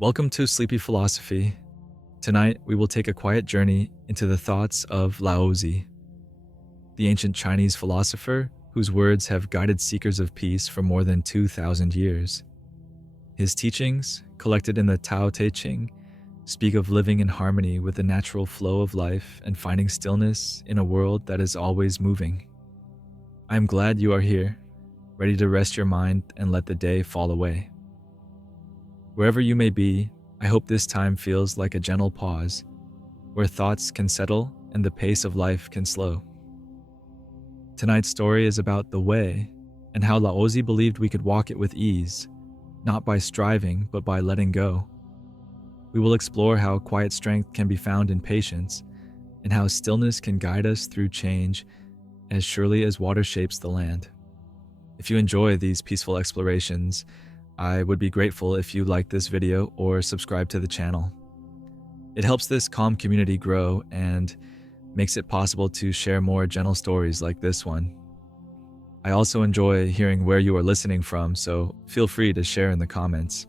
Welcome to Sleepy Philosophy. Tonight, we will take a quiet journey into the thoughts of Laozi, the ancient Chinese philosopher whose words have guided seekers of peace for more than 2,000 years. His teachings, collected in the Tao Te Ching, speak of living in harmony with the natural flow of life and finding stillness in a world that is always moving. I am glad you are here, ready to rest your mind and let the day fall away. Wherever you may be, I hope this time feels like a gentle pause, where thoughts can settle and the pace of life can slow. Tonight's story is about the way and how Laozi believed we could walk it with ease, not by striving, but by letting go. We will explore how quiet strength can be found in patience, and how stillness can guide us through change as surely as water shapes the land. If you enjoy these peaceful explorations, I would be grateful if you like this video or subscribe to the channel. It helps this calm community grow and makes it possible to share more gentle stories like this one. I also enjoy hearing where you are listening from, so feel free to share in the comments.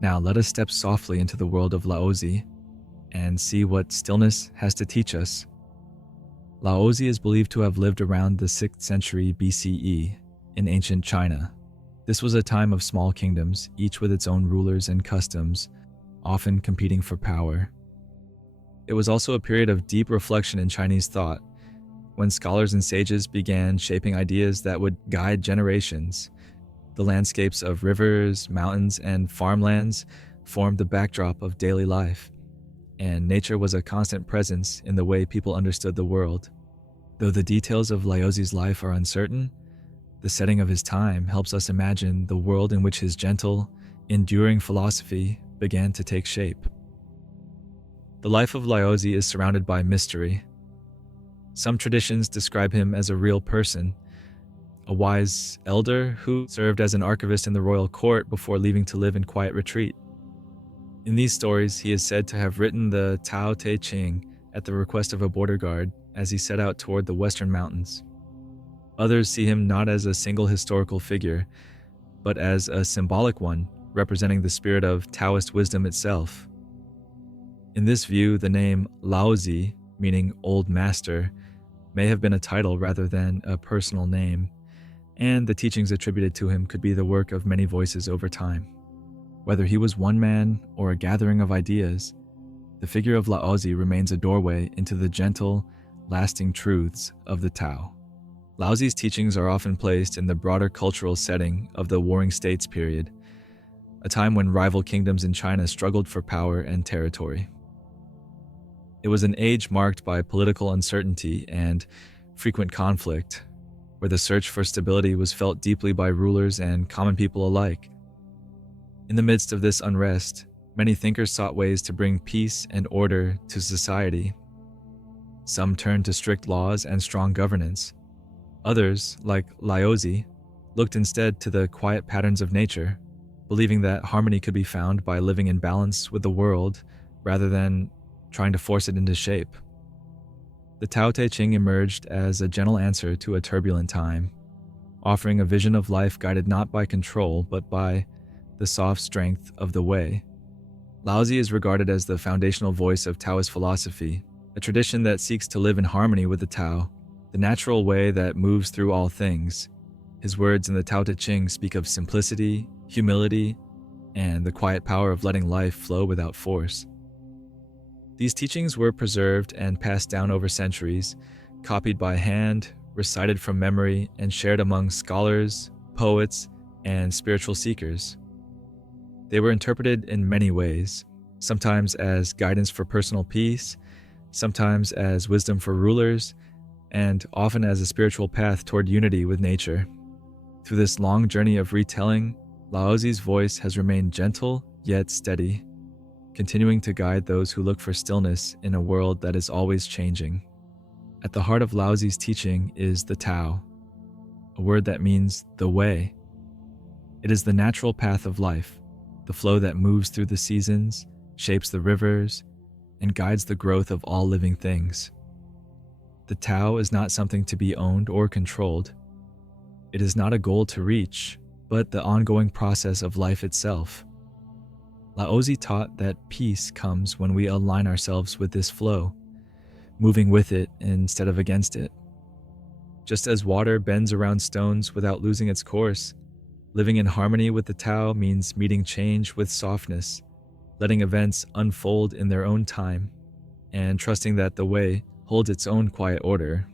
Now let us step softly into the world of Laozi and see what stillness has to teach us. Laozi is believed to have lived around the 6th century BCE in ancient China. This was a time of small kingdoms, each with its own rulers and customs, often competing for power. It was also a period of deep reflection in Chinese thought, when scholars and sages began shaping ideas that would guide generations. The landscapes of rivers, mountains, and farmlands formed the backdrop of daily life, and nature was a constant presence in the way people understood the world. Though the details of Laozi's life are uncertain, the setting of his time helps us imagine the world in which his gentle, enduring philosophy began to take shape. The life of Laozi is surrounded by mystery. Some traditions describe him as a real person, a wise elder who served as an archivist in the royal court before leaving to live in quiet retreat. In these stories, he is said to have written the Tao Te Ching at the request of a border guard as he set out toward the western mountains. Others see him not as a single historical figure, but as a symbolic one representing the spirit of Taoist wisdom itself. In this view, the name Laozi, meaning old master, may have been a title rather than a personal name, and the teachings attributed to him could be the work of many voices over time. Whether he was one man or a gathering of ideas, the figure of Laozi remains a doorway into the gentle, lasting truths of the Tao. Laozi's teachings are often placed in the broader cultural setting of the Warring States period, a time when rival kingdoms in China struggled for power and territory. It was an age marked by political uncertainty and frequent conflict, where the search for stability was felt deeply by rulers and common people alike. In the midst of this unrest, many thinkers sought ways to bring peace and order to society. Some turned to strict laws and strong governance. Others, like Laozi, looked instead to the quiet patterns of nature, believing that harmony could be found by living in balance with the world rather than trying to force it into shape. The Tao Te Ching emerged as a gentle answer to a turbulent time, offering a vision of life guided not by control but by the soft strength of the way. Laozi is regarded as the foundational voice of Taoist philosophy, a tradition that seeks to live in harmony with the Tao, the natural way that moves through all things. His words in the Tao Te Ching speak of simplicity, humility, and the quiet power of letting life flow without force. These teachings were preserved and passed down over centuries, copied by hand, recited from memory, and shared among scholars, poets, and spiritual seekers. They were interpreted in many ways, sometimes as guidance for personal peace, sometimes as wisdom for rulers, and often as a spiritual path toward unity with nature. Through this long journey of retelling, Laozi's voice has remained gentle yet steady, continuing to guide those who look for stillness in a world that is always changing. At the heart of Laozi's teaching is the Tao, a word that means the way. It is the natural path of life, the flow that moves through the seasons, shapes the rivers, and guides the growth of all living things. The Tao is not something to be owned or controlled. It is not a goal to reach, but the ongoing process of life itself. Laozi taught that peace comes when we align ourselves with this flow, moving with it instead of against it. Just as water bends around stones without losing its course, living in harmony with the Tao means meeting change with softness, letting events unfold in their own time, and trusting that the way holds its own quiet order.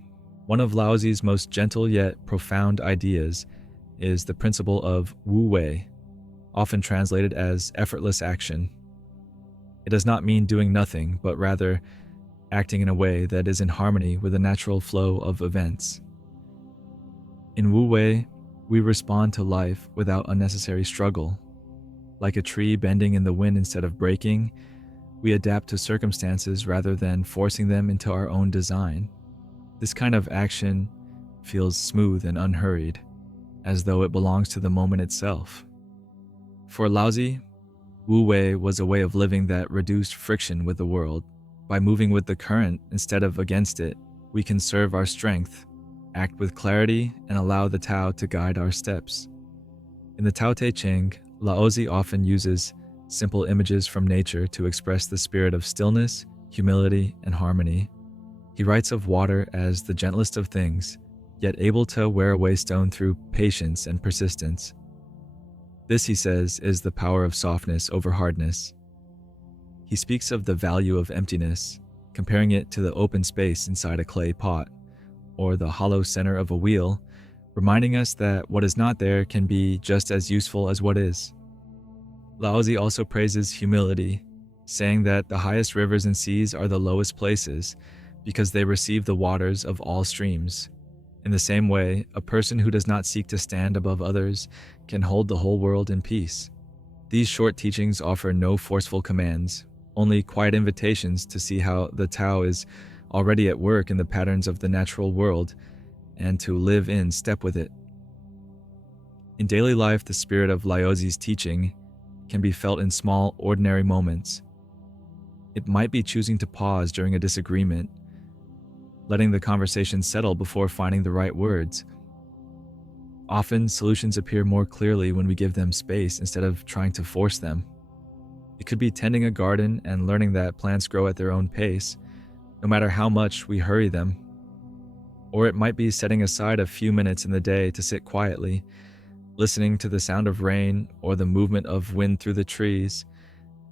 One of Laozi's most gentle yet profound ideas is the principle of Wu Wei, often translated as effortless action. It does not mean doing nothing, but rather acting in a way that is in harmony with the natural flow of events. In Wu Wei, we respond to life without unnecessary struggle. Like a tree bending in the wind instead of breaking, we adapt to circumstances rather than forcing them into our own design. This kind of action feels smooth and unhurried, as though it belongs to the moment itself. For Laozi, Wu Wei was a way of living that reduced friction with the world. By moving with the current instead of against it, we can serve our strength, act with clarity, and allow the Tao to guide our steps. In the Tao Te Ching, Laozi often uses simple images from nature to express the spirit of stillness, humility, and harmony. He writes of water as the gentlest of things, yet able to wear away stone through patience and persistence. This, he says, is the power of softness over hardness. He speaks of the value of emptiness, comparing it to the open space inside a clay pot, or the hollow center of a wheel, reminding us that what is not there can be just as useful as what is. Laozi also praises humility, saying that the highest rivers and seas are the lowest places because they receive the waters of all streams. In the same way, a person who does not seek to stand above others can hold the whole world in peace. These short teachings offer no forceful commands, only quiet invitations to see how the Tao is already at work in the patterns of the natural world and to live in step with it. In daily life, the spirit of Laozi's teaching can be felt in small, ordinary moments. It might be choosing to pause during a disagreement, letting the conversation settle before finding the right words. Often, solutions appear more clearly when we give them space instead of trying to force them. It could be tending a garden and learning that plants grow at their own pace, no matter how much we hurry them. Or it might be setting aside a few minutes in the day to sit quietly, listening to the sound of rain or the movement of wind through the trees,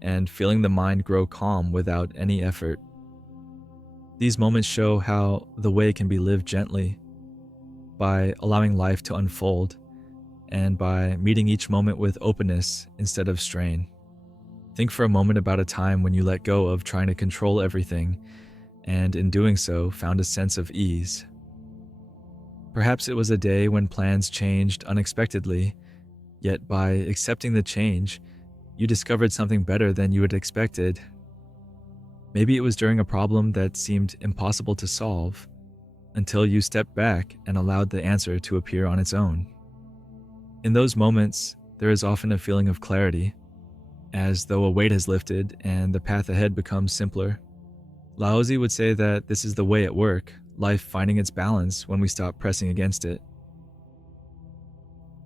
and feeling the mind grow calm without any effort. These moments show how the way can be lived gently, by allowing life to unfold, and by meeting each moment with openness instead of strain. Think for a moment about a time when you let go of trying to control everything, and in doing so, found a sense of ease. Perhaps it was a day when plans changed unexpectedly, yet by accepting the change, you discovered something better than you had expected. Maybe it was during a problem that seemed impossible to solve, until you stepped back and allowed the answer to appear on its own. In those moments, there is often a feeling of clarity, as though a weight has lifted and the path ahead becomes simpler. Laozi would say that this is the way at work, life finding its balance when we stop pressing against it.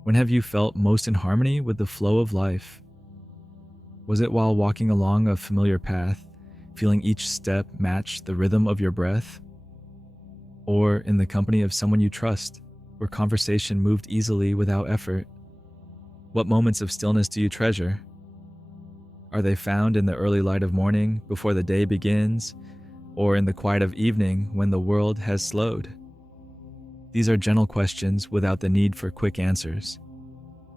When have you felt most in harmony with the flow of life? Was it while walking along a familiar path, feeling each step match the rhythm of your breath? Or in the company of someone you trust, where conversation moved easily without effort? What moments of stillness do you treasure? Are they found in the early light of morning before the day begins, or in the quiet of evening when the world has slowed? These are gentle questions without the need for quick answers.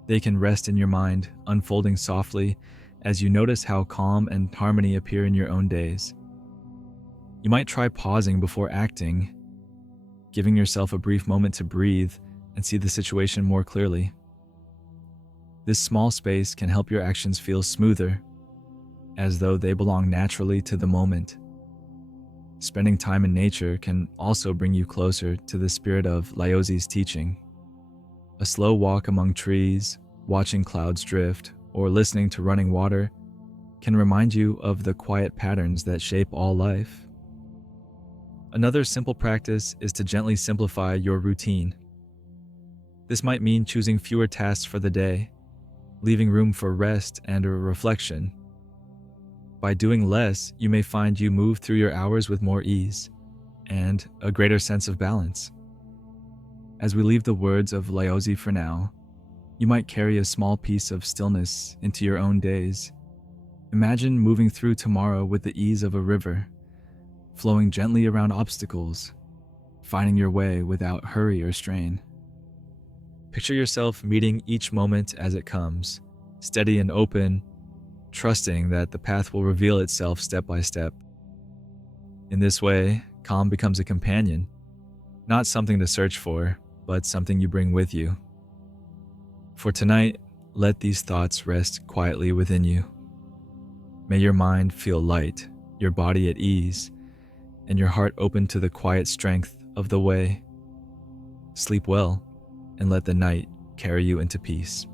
They can rest in your mind, unfolding softly as you notice how calm and harmony appear in your own days. You might try pausing before acting, giving yourself a brief moment to breathe and see the situation more clearly. This small space can help your actions feel smoother, as though they belong naturally to the moment. Spending time in nature can also bring you closer to the spirit of Laozi's teaching. A slow walk among trees, watching clouds drift, or listening to running water can remind you of the quiet patterns that shape all life. Another simple practice is to gently simplify your routine. This might mean choosing fewer tasks for the day, leaving room for rest and reflection, By doing less, you may find you move through your hours with more ease and a greater sense of balance. As we leave the words of Laozi for now, you might carry a small piece of stillness into your own days. Imagine moving through tomorrow with the ease of a river, flowing gently around obstacles, finding your way without hurry or strain. Picture yourself meeting each moment as it comes, steady and open, trusting that the path will reveal itself step by step. In this way, calm becomes a companion, not something to search for, but something you bring with you. For tonight, let these thoughts rest quietly within you. May your mind feel light, your body at ease, and your heart open to the quiet strength of the way. Sleep well, and let the night carry you into peace.